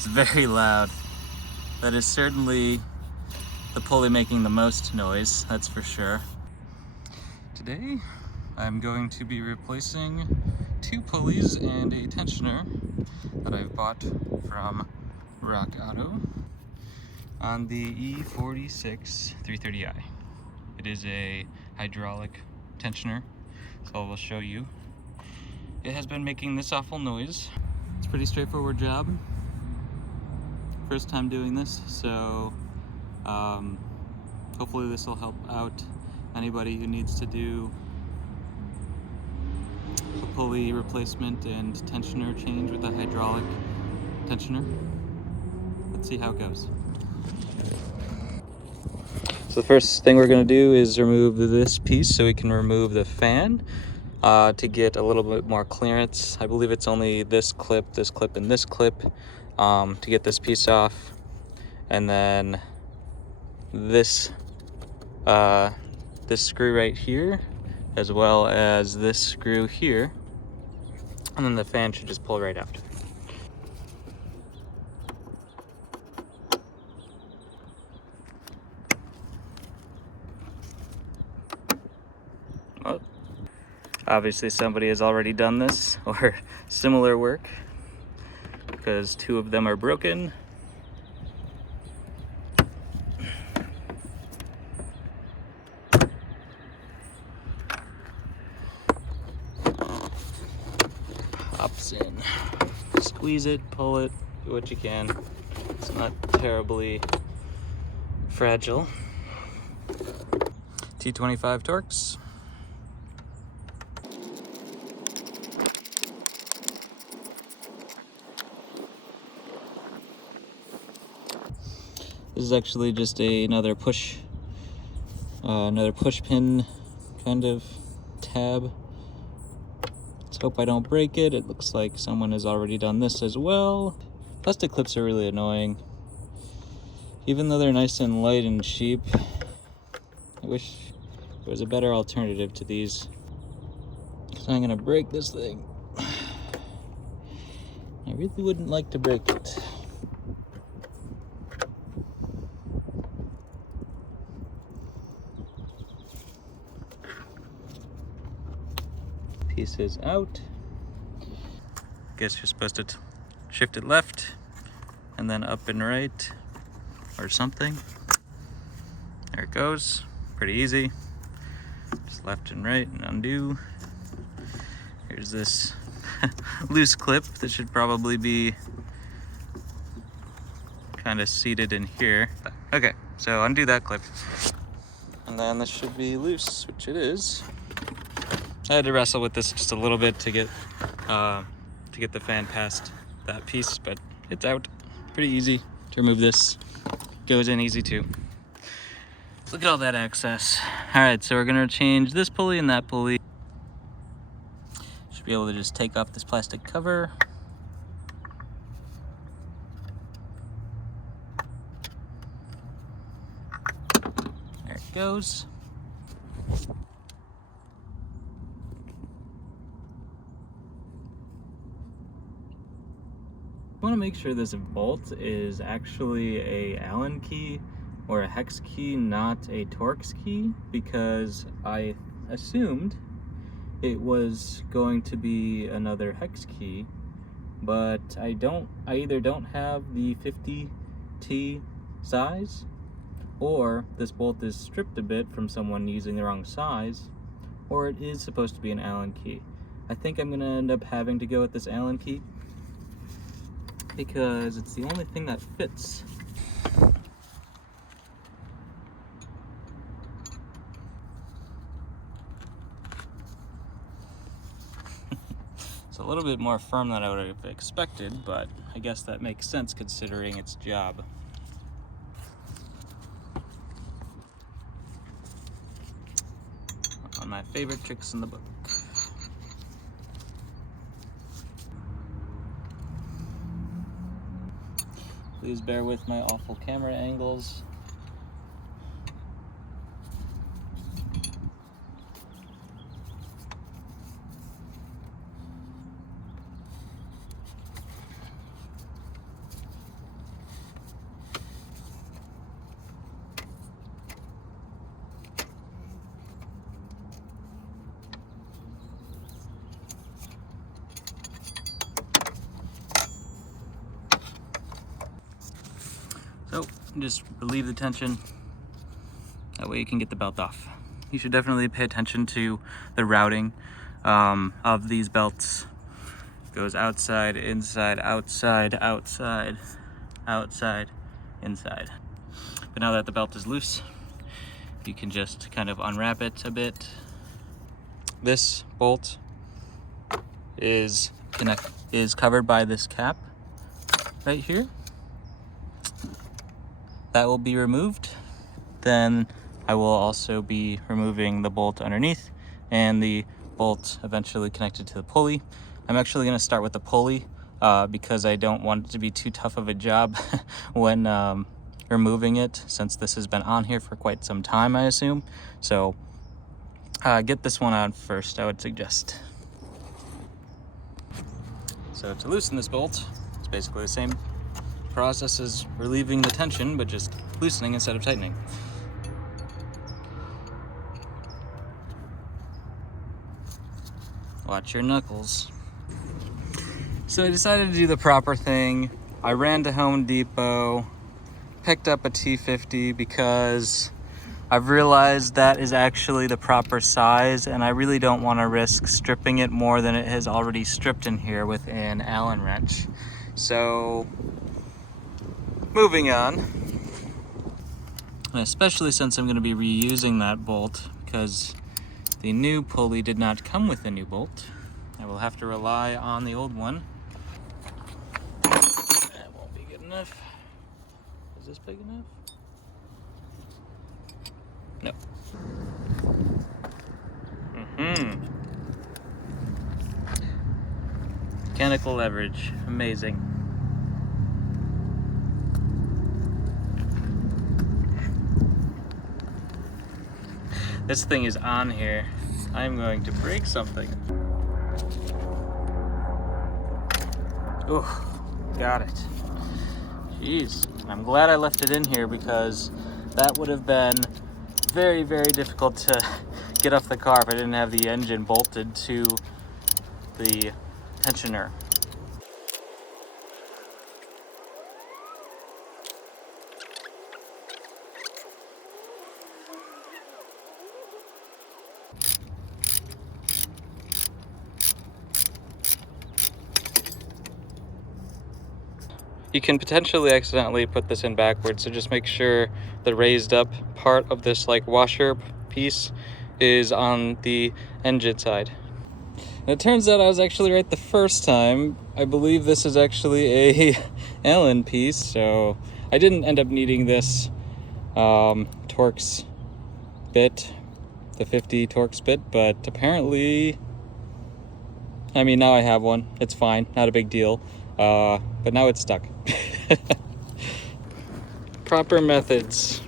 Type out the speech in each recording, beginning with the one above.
It's very loud. That is certainly the pulley making the most noise, that's for sure. Today, I'm going to be replacing 2 pulleys and a tensioner that I've bought from Rock Auto on the E46 330i. It is a hydraulic tensioner, so I will show you. It has been making this awful noise. It's a pretty straightforward job. First time doing this, so hopefully this will help out anybody who needs to do a pulley replacement and tensioner change with a hydraulic tensioner. Let's see how it goes. So the first thing we're going to do is remove this piece so we can remove the fan to get a little bit more clearance. I believe it's only this clip, and this clip to get this piece off, and then this this screw right here, as well as this screw here, and then the fan should just pull right out. Well, obviously somebody has already done this or similar work, because 2 of them are broken. Pops in. Squeeze it, pull it, do what you can. It's not terribly fragile. T25 Torx. This is actually just another push pin kind of tab. Let's hope I don't break it. It looks like someone has already done this as well. Plastic clips are really annoying. Even though they're nice and light and cheap, I wish there was a better alternative to these. So I'm gonna break this thing. I really wouldn't like to break it. Pieces out. Guess you're supposed to shift it left and then up and right or something. There it goes. Pretty easy. Just left and right and undo. Here's this loose clip that should probably be kind of seated in here. Okay, so undo that clip. And then this should be loose, which it is. I had to wrestle with this just a little bit to get the fan past that piece, but it's out. Pretty easy to remove this. Goes in easy too. Look at all that access. All right, so we're gonna change this pulley and that pulley. Should be able to just take off this plastic cover. There it goes. I want to make sure this bolt is actually a Allen key or a hex key, not a Torx key, because I assumed it was going to be another hex key, but I either don't have the 50T size, or this bolt is stripped a bit from someone using the wrong size, or it is supposed to be an Allen key. I think I'm going to end up having to go with this Allen key, because it's the only thing that fits. It's a little bit more firm than I would have expected, but I guess that makes sense considering its job. One of my favorite tricks in the book. Please bear with my awful camera angles. So just relieve the tension. That way you can get the belt off. You should definitely pay attention to the routing of these belts. It goes outside, inside, outside, outside, outside, inside. But now that the belt is loose, you can just kind of unwrap it a bit. This bolt is covered by this cap right here. That will be removed. Then I will also be removing the bolt underneath and the bolt eventually connected to the pulley. I'm actually going to start with the pulley because I don't want it to be too tough of a job when removing it, since this has been on here for quite some time, I assume. So get this one on first, I would suggest. So to loosen this bolt, it's basically the same process as relieving the tension, but just loosening instead of tightening. Watch your knuckles. So I decided to do the proper thing. I ran to Home Depot, picked up a T50 because I've realized that is actually the proper size, and I really don't want to risk stripping it more than it has already stripped in here with an Allen wrench. So moving on, and especially since I'm going to be reusing that bolt because the new pulley did not come with a new bolt, I will have to rely on the old one. That won't be good enough. Is this big enough? No. Mechanical leverage, amazing. This thing is on here. I'm going to break something. Oh, got it. Jeez, I'm glad I left it in here because that would have been very, very difficult to get off the car if I didn't have the engine bolted to the tensioner. You can potentially accidentally put this in backwards, so just make sure the raised up part of this like washer piece is on the engine side. And it turns out I was actually right the first time. I believe this is actually a Allen piece, so I didn't end up needing this Torx bit, the 50 Torx bit, but apparently, I mean, now I have one. It's fine, not a big deal. But now it's stuck. Proper methods.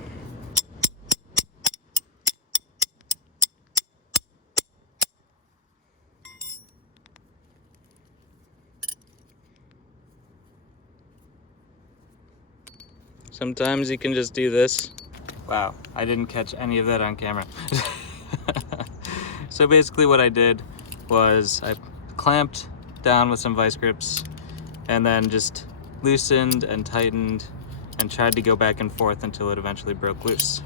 Sometimes you can just do this. Wow, I didn't catch any of that on camera. So basically what I did was I clamped down with some vice grips and then just loosened and tightened and tried to go back and forth until it eventually broke loose.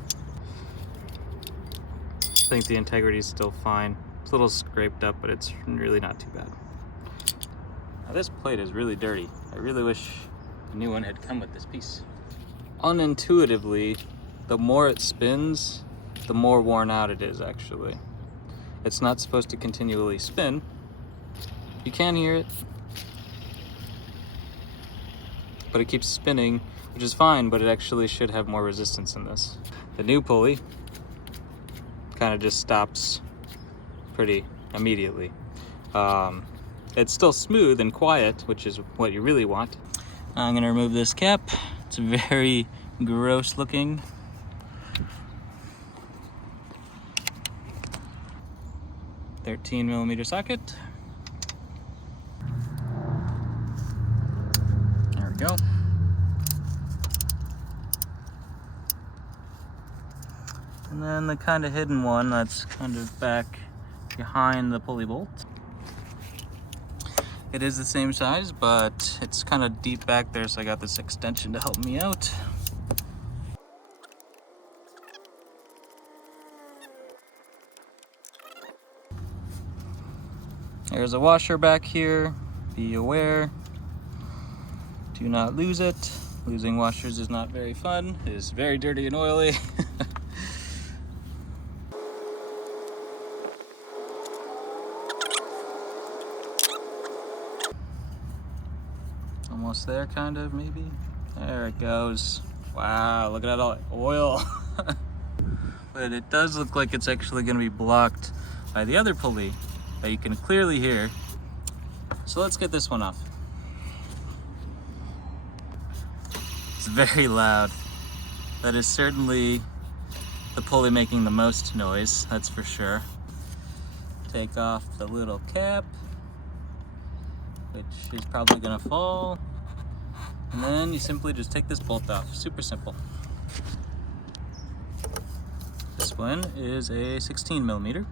I think the integrity is still fine. It's a little scraped up, but it's really not too bad. Now this plate is really dirty. I really wish the new one had come with this piece. Unintuitively, the more it spins, the more worn out it is actually. It's not supposed to continually spin. You can hear it, but it keeps spinning, which is fine, but it actually should have more resistance in this. The new pulley kind of just stops pretty immediately. It's still smooth and quiet, which is what you really want. I'm gonna remove this cap. It's very gross looking. .13mm socket. There we go. And then the kind of hidden one that's kind of back behind the pulley bolt. It is the same size, but it's kind of deep back there, so I got this extension to help me out. There's a washer back here. Be aware. Do not lose it. Losing washers is not very fun. It is very dirty and oily. Almost there, kind of, maybe. There it goes. Wow, look at all that oil. But it does look like it's actually going to be blocked by the other pulley that you can clearly hear. So let's get this one off. It's very loud. That is certainly the pulley making the most noise, that's for sure. Take off the little cap, which is probably gonna fall. And then you simply just take this bolt off, super simple. This one is a 16 millimeter.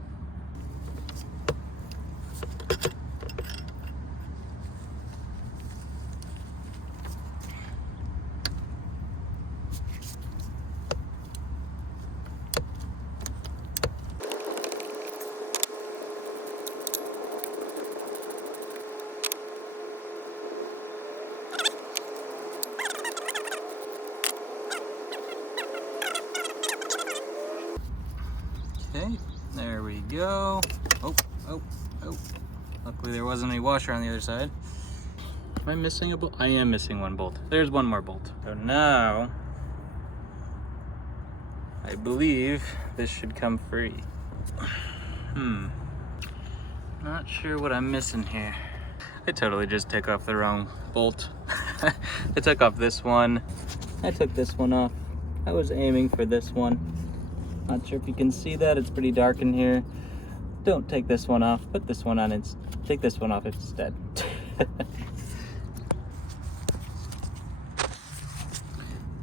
Okay, there we go. Oh. Luckily there wasn't any washer on the other side. Am I missing a bolt? I am missing one bolt. There's one more bolt. So now, I believe this should come free. Not sure what I'm missing here. I totally just took off the wrong bolt. I took off this one. I took this one off. I was aiming for this one. Not sure if you can see that, it's pretty dark in here. Don't take this one off, put this one on, take this one off instead.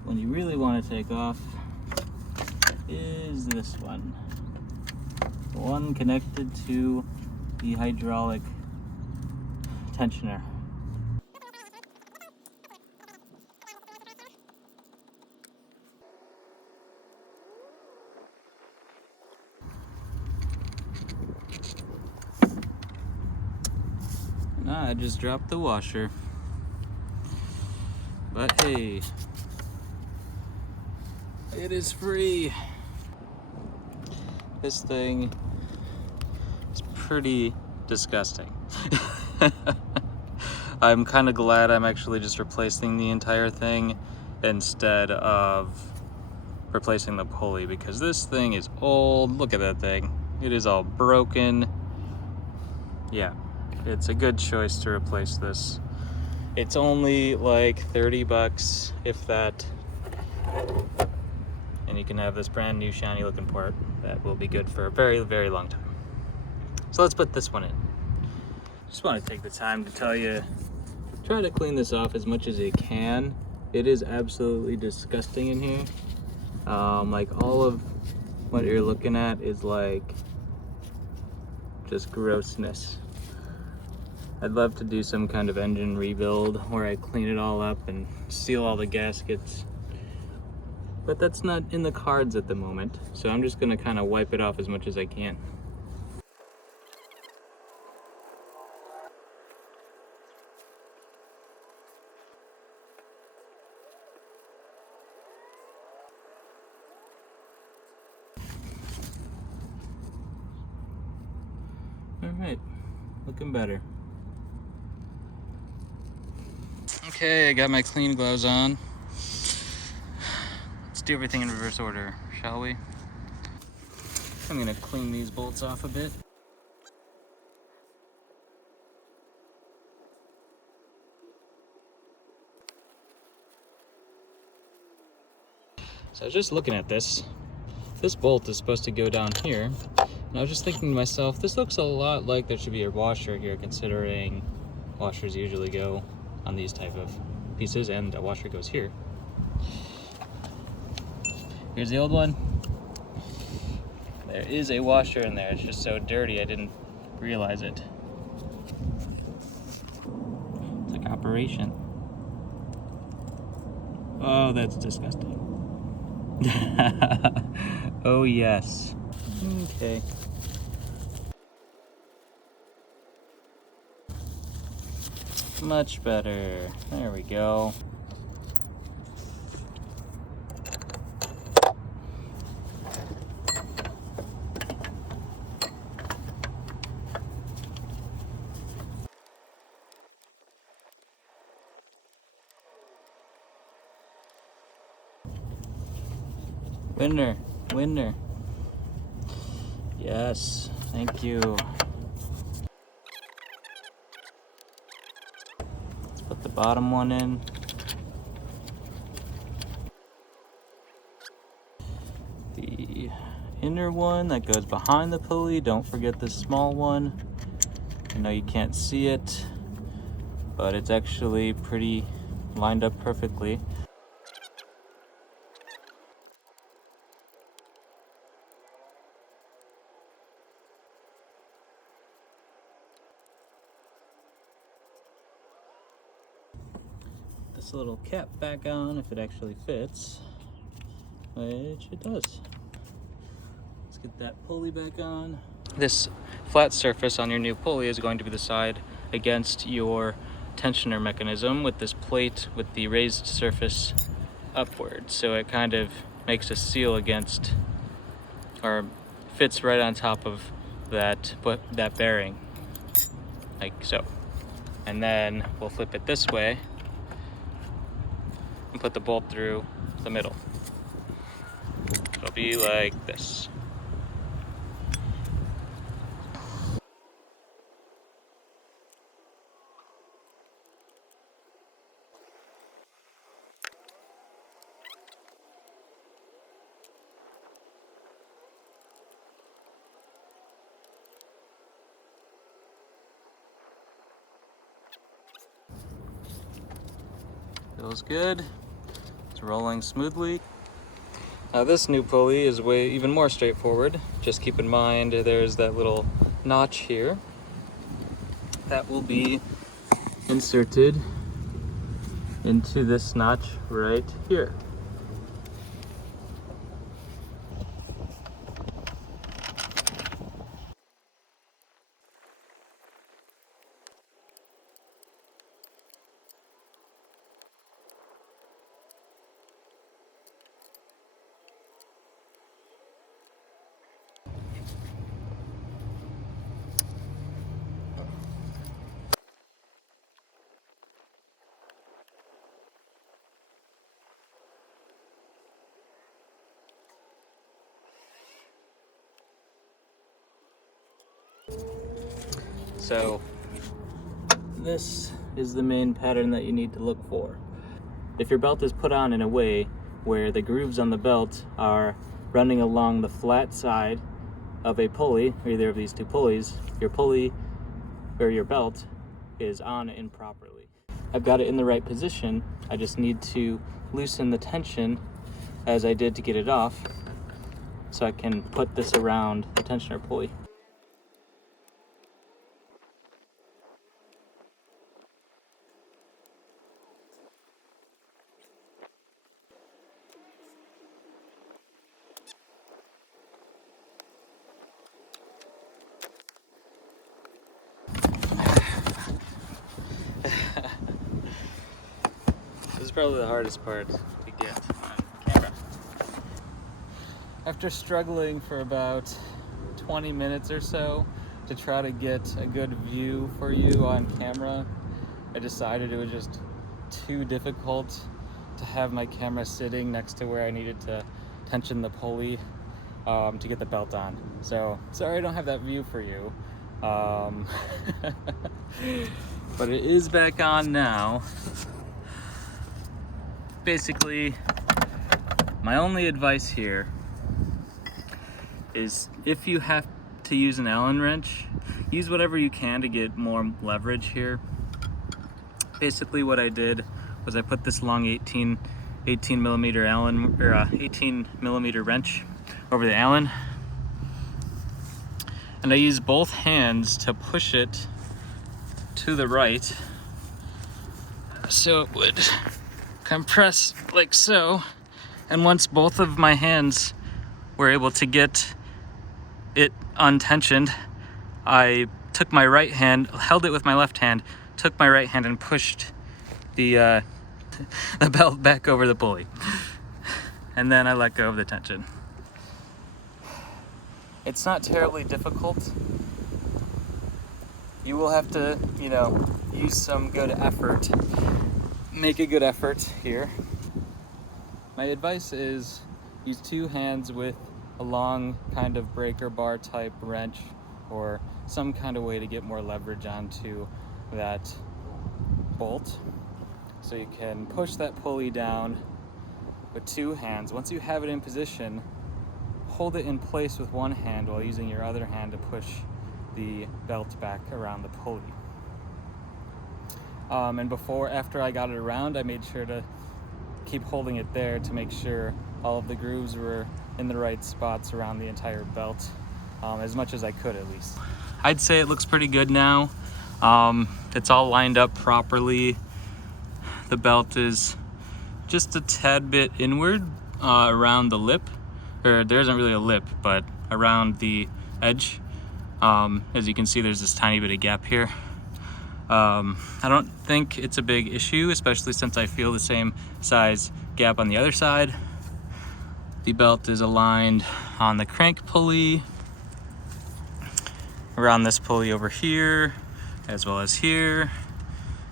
One you really want to take off is this one. The one connected to the hydraulic tensioner. I just dropped the washer. But hey, it is free. This thing is pretty disgusting. I'm kind of glad I'm actually just replacing the entire thing instead of replacing the pulley, because this thing is old. Look at that thing. It is all broken. Yeah. It's a good choice to replace this. It's only like 30 bucks, if that. And you can have this brand new shiny looking part that will be good for a very, very long time. So let's put this one in. Just want to take the time to tell you, try to clean this off as much as you can. It is absolutely disgusting in here. Like all of what you're looking at is like just grossness. I'd love to do some kind of engine rebuild where I clean it all up and seal all the gaskets. But that's not in the cards at the moment, so I'm just gonna kind of wipe it off as much as I can. All right, looking better. Okay, I got my clean gloves on. Let's do everything in reverse order, shall we? I'm gonna clean these bolts off a bit. So I was just looking at this. This bolt is supposed to go down here. And I was just thinking to myself, this looks a lot like there should be a washer here, considering washers usually go on these type of pieces, and a washer goes here. Here's the old one. There is a washer in there. It's just so dirty I didn't realize it. It's like operation. Oh, that's disgusting. Oh yes. Okay. Much better. There we go. Winner, winner. Yes, thank you. Let's put the bottom one in. The inner one that goes behind the pulley, don't forget the small one. I know you can't see it, but it's actually pretty lined up perfectly. This little cap back on if it actually fits, which it does. Let's get that pulley back on. This flat surface on your new pulley is going to be the side against your tensioner mechanism with this plate with the raised surface upward. So it kind of makes a seal against, or fits right on top of that bearing, like so. And then we'll flip it this way and put the bolt through the middle. It'll be like this. Feels good. It's rolling smoothly. Now this new pulley is even more straightforward. Just keep in mind there's that little notch here that will be inserted into this notch right here. So this is the main pattern that you need to look for. If your belt is put on in a way where the grooves on the belt are running along the flat side of a pulley, or either of these two pulleys, your pulley or your belt is on improperly. I've got it in the right position. I just need to loosen the tension as I did to get it off, so I can put this around the tensioner pulley. This is probably the hardest part to get on camera. After struggling for about 20 minutes or so to try to get a good view for you on camera, I decided it was just too difficult to have my camera sitting next to where I needed to tension the pulley to get the belt on. So sorry I don't have that view for you. But it is back on now. Basically, my only advice here is if you have to use an Allen wrench, use whatever you can to get more leverage here. Basically what I did was I put this long 18 millimeter Allen, or 18 millimeter wrench over the Allen, and I used both hands to push it to the right so it would compress like so. And once both of my hands were able to get it untensioned, I took my right hand, held it with my left hand, took my right hand and pushed the the belt back over the pulley. And then I let go of the tension. It's not terribly difficult. You will have to, you know, use some good effort. Make a good effort here. My advice is use two hands with a long kind of breaker bar type wrench or some kind of way to get more leverage onto that bolt. So you can push that pulley down with two hands. Once you have it in position, hold it in place with one hand while using your other hand to push the belt back around the pulley. And after I got it around, I made sure to keep holding it there to make sure all of the grooves were in the right spots around the entire belt, as much as I could at least. I'd say it looks pretty good now. It's all lined up properly. The belt is just a tad bit inward around the lip, or there isn't really a lip, but around the edge. As you can see, there's this tiny bit of gap here. I don't think it's a big issue, especially since I feel the same size gap on the other side. The belt is aligned on the crank pulley, around this pulley over here, as well as here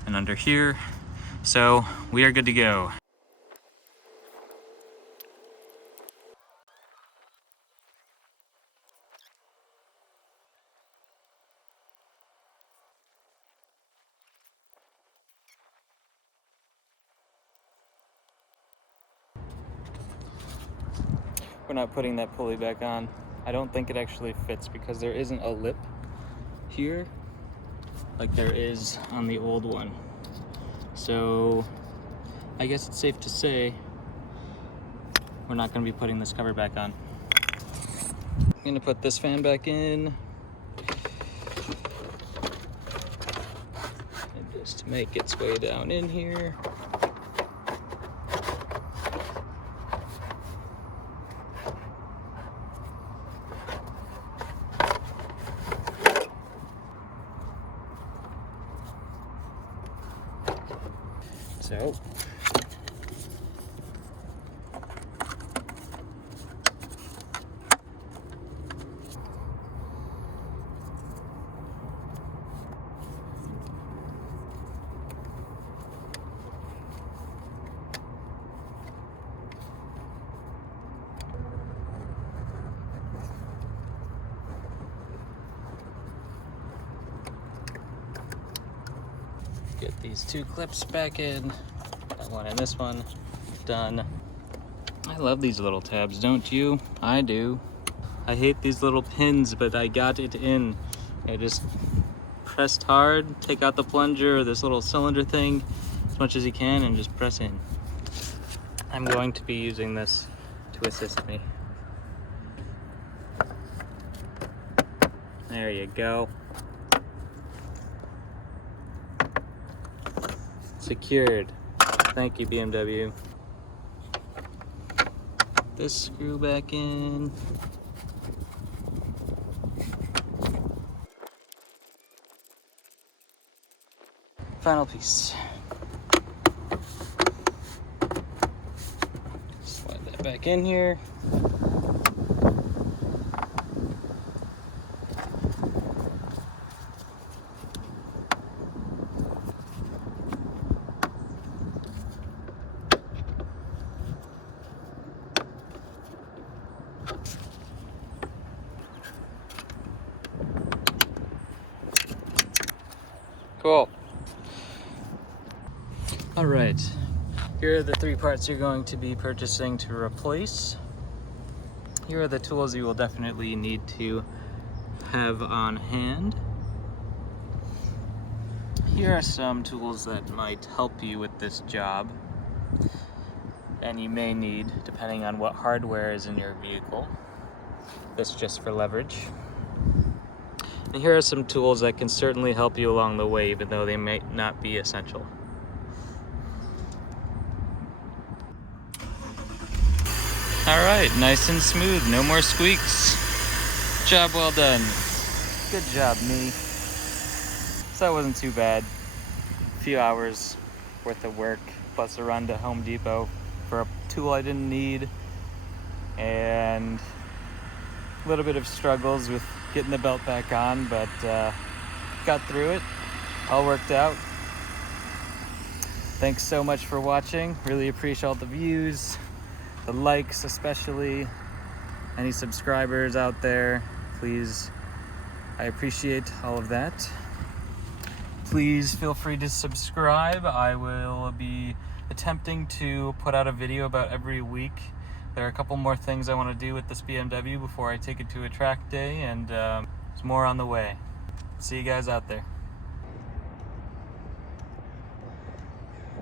and under here. So we are good to go. We're not putting that pulley back on. I don't think it actually fits because there isn't a lip here like there is on the old one. So I guess it's safe to say we're not going to be putting this cover back on. I'm going to put this fan back in. And just make its way down in here. So get these two clips back in. That one and this one done. I love these little tabs, don't you? I do. I hate these little pins, but I got it in. I just pressed hard, take out the plunger or this little cylinder thing as much as you can and just press in. I'm going to be using this to assist me. There you go. Secured. Thank you, BMW. This screw back in. Final piece. Slide that back in here. Cool. All right, here are the three parts you're going to be purchasing to replace. Here are the tools you will definitely need to have on hand. Here are some tools that might help you with this job, and you may need depending on what hardware is in your vehicle. This just for leverage. And here are some tools that can certainly help you along the way, even though they may not be essential. All right, nice and smooth, no more squeaks. Job well done. Good job, me. So that wasn't too bad. few hours worth of work, plus a run to Home Depot for a tool I didn't need, and a little bit of struggles with getting the belt back on, but got through it. All worked out. Thanks so much for watching. Really appreciate all the views, the likes especially. Any subscribers out there, please, I appreciate all of that. Please feel free to subscribe. I will be attempting to put out a video about every week. There are a couple more things I want to do with this BMW before I take it to a track day, and there's more on the way. See you guys out there.